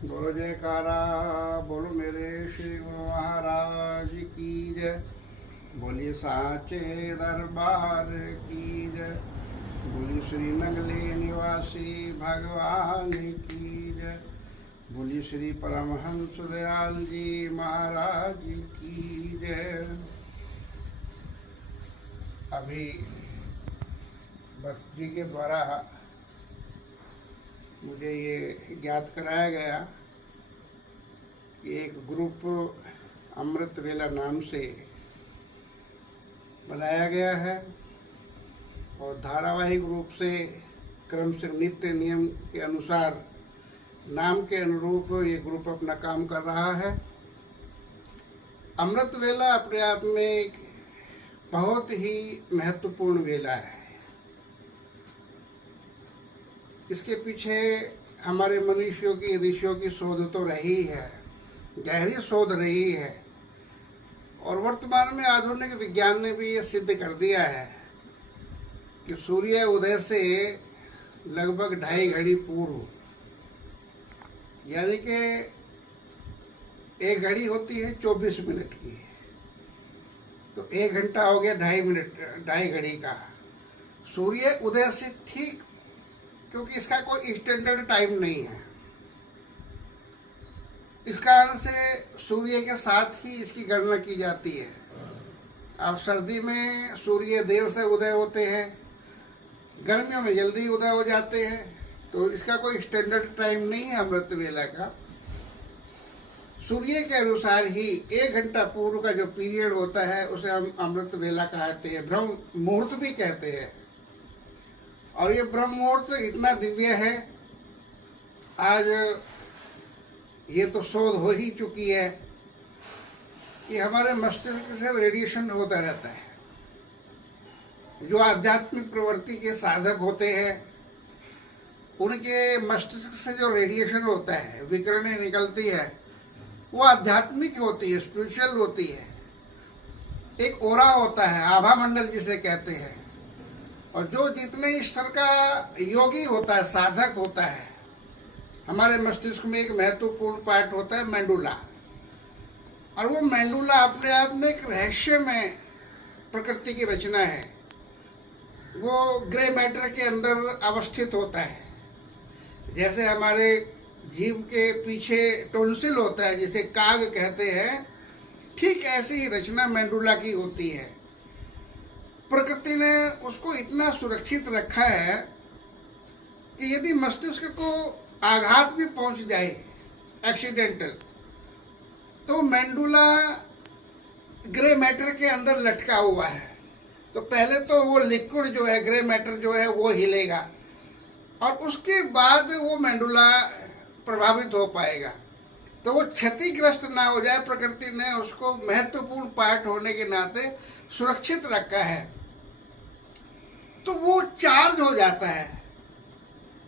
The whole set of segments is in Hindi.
बोलो जयकारा, बोलो मेरे श्री गुरु महाराज की जय। बोलिए साचे दरबार की जय। बोलिए श्री नगले निवासी भगवान की जय। बोलिए श्री परमहंस दयाल जी महाराज की जय। अभी भक्त जी के द्वारा मुझे ये ज्ञात कराया गया कि एक ग्रुप अमृत वेला नाम से बनाया गया है और धारावाहिक रूप से क्रम से नित्य नियम के अनुसार नाम के अनुरूप ये ग्रुप अपना काम कर रहा है। अमृत वेला अपने आप में एक बहुत ही महत्वपूर्ण वेला है। इसके पीछे हमारे मनुष्यों की ऋषियों की शोध तो रही है, गहरी शोध रही है, और वर्तमान में आधुनिक विज्ञान ने भी ये सिद्ध कर दिया है कि सूर्य उदय से लगभग 2.5 घड़ी पूर्व, यानी कि एक घड़ी होती है 24 मिनट की, तो 1 घंटा हो गया 2.5 घड़ी का। सूर्य उदय से ठीक, क्योंकि इसका कोई स्टैंडर्ड टाइम नहीं है, इस कारण से सूर्य के साथ ही इसकी गणना की जाती है। अब सर्दी में सूर्य देर से उदय होते हैं, गर्मियों में जल्दी उदय हो जाते हैं, तो इसका कोई स्टैंडर्ड टाइम नहीं है अमृत वेला का। सूर्य के अनुसार ही 1 घंटा पूर्व का जो पीरियड होता है उसे हम अमृत वेला कहते हैं, ब्रह्म मुहूर्त भी कहते हैं। और ये ब्रह्म मुहूर्त इतना दिव्य है, आज ये तो शोध हो ही चुकी है कि हमारे मस्तिष्क से रेडिएशन होता रहता है। जो आध्यात्मिक प्रवृत्ति के साधक होते हैं उनके मस्तिष्क से जो रेडिएशन होता है, विकिरणें निकलती है, वो आध्यात्मिक होती है, स्पिरिचुअल होती है। एक ओरा होता है, आभा मंडल जिसे कहते हैं। और जो जितने स्तर का योगी होता है, साधक होता है, हमारे मस्तिष्क में एक महत्वपूर्ण पार्ट होता है मेंडुला, और वो मेंडुला अपने आप में एक रहस्य में प्रकृति की रचना है। वो ग्रे मैटर के अंदर अवस्थित होता है। जैसे हमारे जीभ के पीछे टोंसिल होता है, जिसे काग कहते हैं, ठीक ऐसी ही रचना मेंडुला की होती है। प्रकृति ने उसको इतना सुरक्षित रखा है कि यदि मस्तिष्क को आघात भी पहुंच जाए एक्सीडेंटल, तो मेंडुला ग्रे मैटर के अंदर लटका हुआ है। तो पहले तो वो लिक्विड जो है, ग्रे मैटर जो है, वो हिलेगा और उसके बाद वो मेंडुला प्रभावित हो पाएगा। तो वो क्षतिग्रस्त ना हो जाए, प्रकृति ने उसको महत्वपूर्ण पार्ट होने के नाते सुरक्षित रखा है, तो वो चार्ज हो जाता है।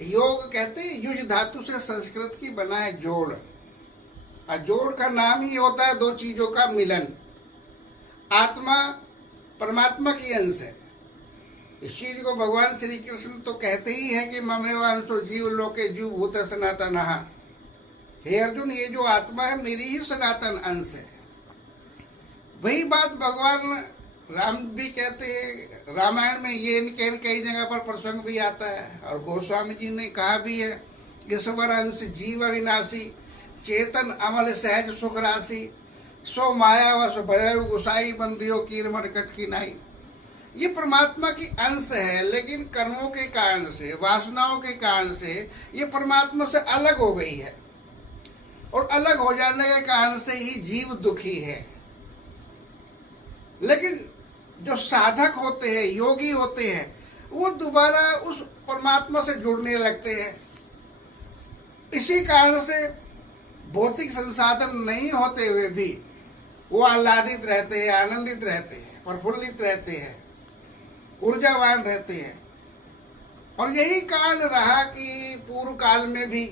योग कहते हैं युज धातु से संस्कृत की बना है जोड़, और जोड़ का नाम ही होता है 2 चीजों का मिलन। आत्मा परमात्मा की अंश है। इस चीज को भगवान श्री कृष्ण तो कहते ही है कि ममेवांशो जीव लोके जीव भूत सनातन। हे अर्जुन, ये जो आत्मा है मेरी ही सनातन अंश है। वही बात भगवान राम भी कहते हैं। रामायण में ये कई जगह पर प्रसंग भी आता है, और गोस्वामी जी ने कहा भी है, ईश्वर अंश जीव अविनाशी, चेतन अमल सहज सुख राशि, सो माया वश भय गुसाई, बंदियों कीर मरकट की नाई। ये परमात्मा की अंश है, लेकिन कर्मों के कारण से, वासनाओं के कारण से ये परमात्मा से अलग हो गई है, और अलग हो जाने के कारण से ही जीव दुखी है। लेकिन जो साधक होते हैं, योगी होते हैं, वो दोबारा उस परमात्मा से जुड़ने लगते हैं। इसी कारण से भौतिक संसाधन नहीं होते हुए भी वो आह्लादित रहते हैं, आनंदित रहते हैं, प्रफुल्लित रहते हैं, ऊर्जावान रहते हैं। और यही कारण रहा कि पूर्व काल में भी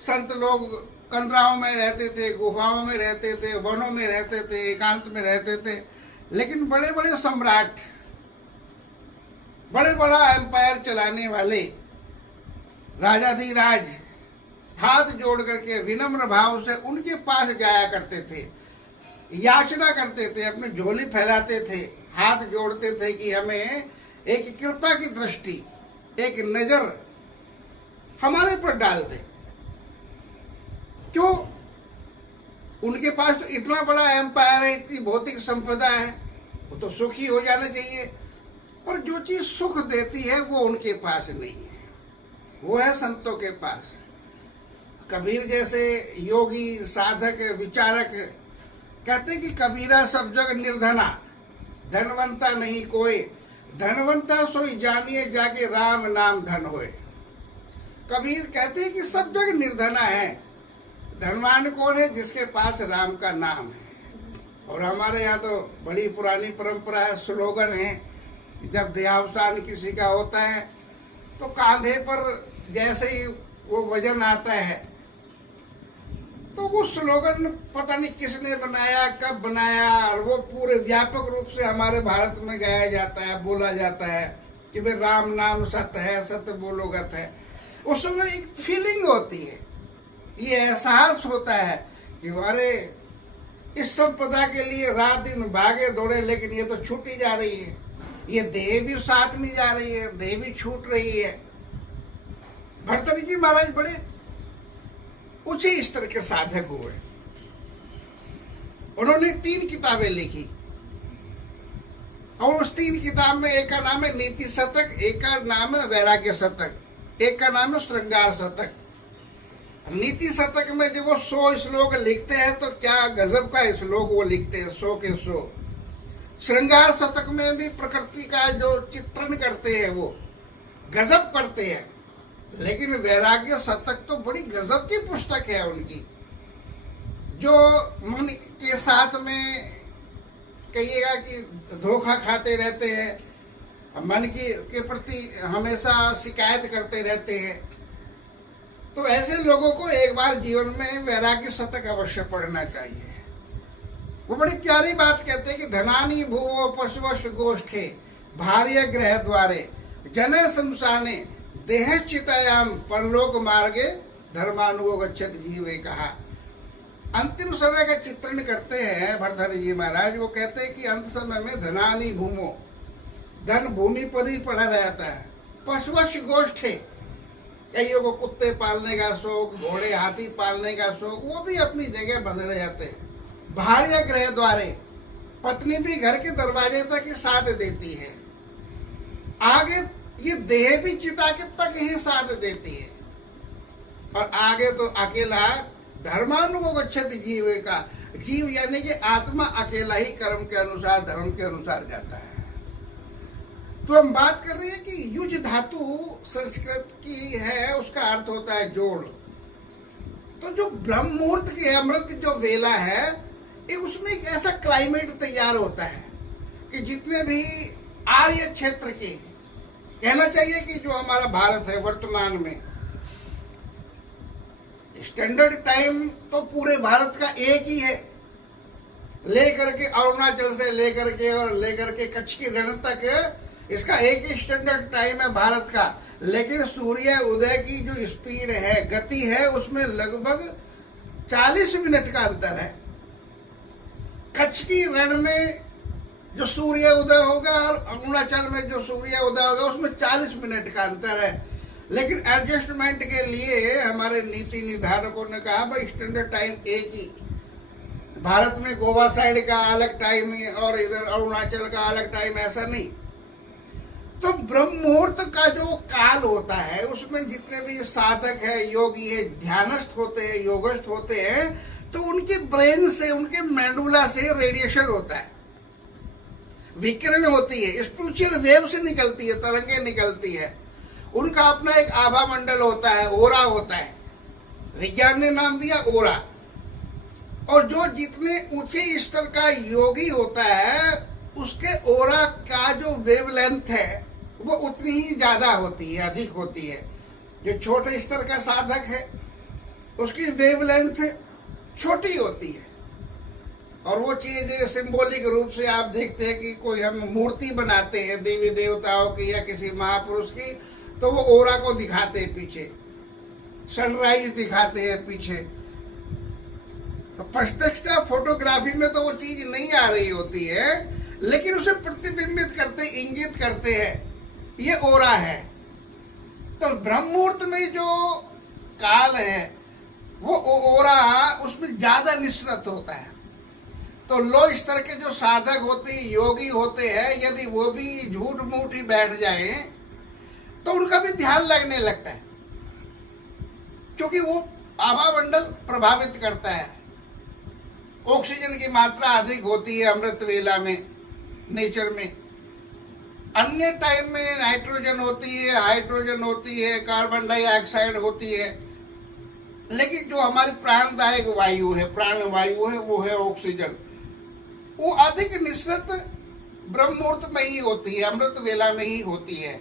संत लोग कंदराओं में रहते थे, गुफाओं में रहते थे, वनों में रहते थे, एकांत में रहते थे। लेकिन बड़े बड़े सम्राट, बड़े बड़ा एम्पायर चलाने वाले राजाधिराज हाथ जोड़ करके विनम्र भाव से उनके पास जाया करते थे, याचना करते थे, अपनी झोली फैलाते थे, हाथ जोड़ते थे कि हमें एक कृपा की दृष्टि, एक नजर हमारे पर डाल दे। क्यों? उनके पास तो इतना बड़ा एम्पायर है, इतनी भौतिक संपदा है, वो तो सुखी हो जाना चाहिए, पर जो चीज सुख देती है वो उनके पास नहीं है, वो है संतों के पास। कबीर जैसे योगी, साधक, विचारक कहते कि कबीरा सब जग निर्धना, धनवंता नहीं कोई, धनवंता सोई जानिए जाके राम नाम धन होए। कबीर कहते हैं कि सब जग निर्धना है, धनवान कौन है? जिसके पास राम का नाम है। और हमारे यहाँ तो बड़ी पुरानी परंपरा है, स्लोगन है, जब देहावसान किसी का होता है तो कांधे पर जैसे ही वो वजन आता है तो वो स्लोगन पता नहीं किसने बनाया, कब बनाया, और वो पूरे व्यापक रूप से हमारे भारत में गाया जाता है, बोला जाता है कि भाई राम नाम सत्य है, सत्य बोलोगत है। उसमें एक फीलिंग होती है, ये एहसास होता है कि अरे इस संपदा के लिए रात दिन भागे दौड़े, लेकिन ये तो छूटी जा रही है, ये देह भी साथ नहीं जा रही है, देह भी छूट रही है। भर्तृहरि जी महाराज बड़े ऊंचे स्तर के साधक हुए। उन्होंने 3 किताबें लिखी और उस 3 किताब में एक का नाम है नीति शतक, एक का नाम है वैराग्य शतक, एक का नाम है श्रृंगार शतक। नीति शतक में जब वो 100 श्लोक लिखते हैं तो क्या गजब का श्लोक वो लिखते हैं, 100 के 100। श्रृंगार शतक में भी प्रकृति का जो चित्रण करते हैं वो गजब करते हैं। लेकिन वैराग्य शतक तो बड़ी गजब की पुस्तक है उनकी, जो मन के साथ में कहिएगा कि धोखा खाते रहते हैं, मन के प्रति हमेशा शिकायत करते रहते हैं। तो ऐसे लोगों को एक बार जीवन में वैराग्य शतक अवश्य पढ़ना चाहिए। वो बड़ी प्यारी बात कहते हैं कि धनानी भूवो पशुवश गोष्ठे भार्य ग्रह द्वारे जने शमशाने देह चितायाम परलोक मार्गे धर्मानुगो गच्छत जीवे कहा। अंतिम समय का चित्रण करते हैं भर्तृहरि जी महाराज। वो कहते हैं कि अंत समय में धनानी भूमो, धन भूमि पर ही पड़ा रहता है। पशुवश गोष्ठे, कईयों को कुत्ते पालने का शौक, घोड़े हाथी पालने का शौक, वो भी अपनी जगह बंधे रह जाते हैं। भार्य गृह द्वारे, पत्नी भी घर के दरवाजे तक ही साथ देती है, आगे ये देह भी चिता के तक ही साथ देती है, और आगे तो अकेला धर्मानुगो गच्छति जीवे का, जीव यानी कि आत्मा अकेला ही कर्म के अनुसार, धर्म के अनुसार जाता है। तो हम बात कर रहे हैं कि युज धातु संस्कृत की है, उसका अर्थ होता है जोड़। तो जो ब्रह्म मुहूर्त की अमृत जो वेला है, उसमें एक ऐसा क्लाइमेट तैयार होता है कि जितने भी आर्य क्षेत्र के, कहना चाहिए कि जो हमारा भारत है वर्तमान में, स्टैंडर्ड टाइम तो पूरे भारत का एक ही है, लेकर के अरुणाचल से लेकर के और लेकर के कच्छ की रण तक इसका एक ही स्टैंडर्ड टाइम है भारत का। लेकिन सूर्य उदय की जो स्पीड है, गति है, उसमें लगभग 40 मिनट का अंतर है। कच्छ की रण में जो सूर्य उदय होगा और अरुणाचल में जो सूर्य उदय होगा उसमें 40 मिनट का अंतर है। लेकिन एडजस्टमेंट के लिए हमारे नीति निर्धारकों ने कहा भाई स्टैंडर्ड टाइम एक ही। भारत में गोवा साइड का अलग टाइम है और इधर अरुणाचल का अलग टाइम, ऐसा नहीं। तो ब्रह्म मुहूर्त का जो काल होता है उसमें जितने भी साधक है, योगी है, ध्यानस्थ होते हैं, योगस्थ होते हैं, तो उनके ब्रेन से, उनके मेंडुला से रेडिएशन होता है, विकिरण होती है, स्पिरिचुअल वेव से निकलती है, तरंगे निकलती है। उनका अपना एक आभा मंडल होता है, ओरा होता है, विज्ञान ने नाम दिया ओरा। और जो जितने ऊंचे स्तर का योगी होता है उसके ओरा का जो वेवलेंथ है वो उतनी ही ज्यादा होती है, अधिक होती है। जो छोटे स्तर का साधक है उसकी वेवलेंथ छोटी होती है। और वो चीज सिंबॉलिक रूप से आप देखते हैं कि कोई हम मूर्ति बनाते हैं देवी देवताओं की या किसी महापुरुष की, तो वो ओरा को दिखाते हैं पीछे। सनराइज दिखाते हैं पीछे। तो प्रत्यक्षता फोटोग्राफी में तो वो चीज नहीं आ रही होती है, लेकिन उसे प्रतिबिंबित करते, इंगित करते हैं ये ओरा है। तो ब्रह्म मुहूर्त में जो काल है वो ओरा उसमें ज्यादा निश्चित होता है। तो लो स्तर के जो साधक होते हैं, योगी होते हैं, यदि वो भी झूठ मूठ ही बैठ जाए तो उनका भी ध्यान लगने लगता है, क्योंकि वो आभामंडल प्रभावित करता है। ऑक्सीजन की मात्रा अधिक होती है अमृत वेला में, नेचर में। अन्य टाइम में नाइट्रोजन होती है, हाइड्रोजन होती है, कार्बन डाइऑक्साइड होती है, लेकिन जो हमारी प्राणदायक वायु है, प्राण वायु है, वो है ऑक्सीजन। वो अधिक निश्चित ब्रह्म मुहूर्त में ही होती है, अमृत वेला में ही होती है।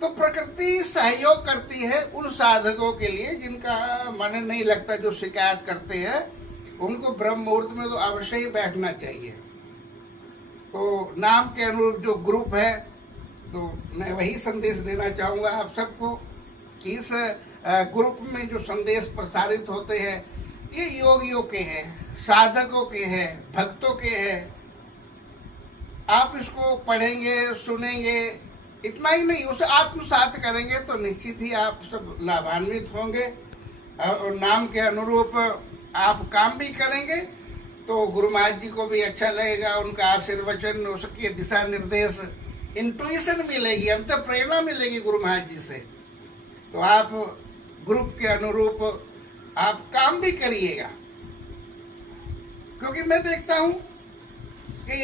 तो प्रकृति सहयोग करती है उन साधकों के लिए जिनका मन नहीं लगता, जो शिकायत करते हैं, उनको ब्रह्म मुहूर्त में तो अवश्य ही बैठना चाहिए। तो नाम के अनुरूप जो ग्रुप है, तो मैं वही संदेश देना चाहूँगा आप सबको कि इस ग्रुप में जो संदेश प्रसारित होते हैं ये योगियों के हैं, साधकों के हैं, भक्तों के हैं। आप इसको पढ़ेंगे, सुनेंगे, इतना ही नहीं, उसे आत्मसात करेंगे तो निश्चित ही आप सब लाभान्वित होंगे और नाम के अनुरूप आप काम भी करेंगे तो गुरु महाराज जी को भी अच्छा लगेगा। उनका आशीर्वचन, उसके दिशा निर्देश, इंट्यूशन मिलेगी, अंत प्रेरणा मिलेगी गुरु महाराज जी से। तो आप ग्रुप के अनुरूप आप काम भी करिएगा, क्योंकि मैं देखता हूं कि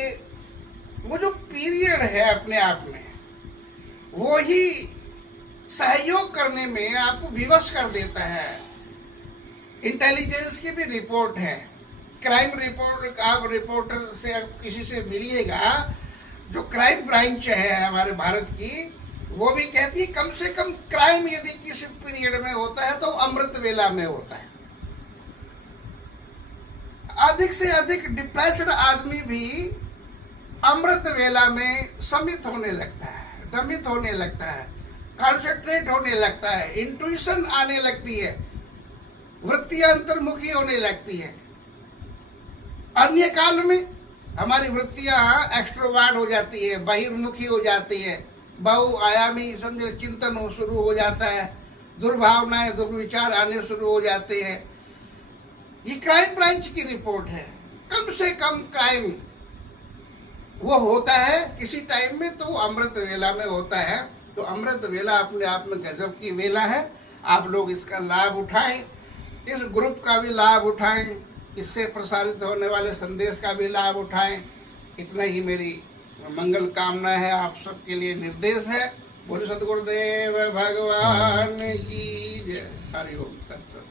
वो जो पीरियड है अपने आप में वो ही सहयोग करने में आपको विवश कर देता है। इंटेलिजेंस की भी रिपोर्ट है, क्राइम रिपोर्ट, आप रिपोर्टर से आप किसी से मिलिएगा, जो क्राइम ब्रांच है हमारे भारत की, वो भी कहती है कम से कम क्राइम यदि किसी पीरियड में होता है तो अमृत वेला में होता है। अधिक से अधिक डिप्रेस्ड आदमी भी अमृत वेला में समित होने लगता है, दमित होने लगता है, कॉन्सेंट्रेट होने लगता है, इंट्यूशन आने लगती है, वृत्तियां अंतर्मुखी होने लगती है। अन्य काल में हमारी वृत्तियां एक्सट्रोवर्ट हो जाती है, बहिर्मुखी हो जाती है, बहुआयामी समझे चिंतन हो शुरू हो जाता है, दुर्भावनाएं, दुर्विचार आने शुरू हो जाते हैं। ये क्राइम ब्रांच की रिपोर्ट है। कम से कम क्राइम वो होता है किसी टाइम में, तो अमृत वेला में होता है। तो अमृत वेला अपने आप में गजब की वेला है। आप लोग इसका लाभ उठाएं, इस ग्रुप का भी लाभ उठाएं, इससे प्रसारित होने वाले संदेश का भी लाभ उठाएं। इतना ही मेरी मंगल कामना है, आप सबके लिए निर्देश है। बोले सतगुरुदेव भगवान की जय। हरि ओम तत्सत।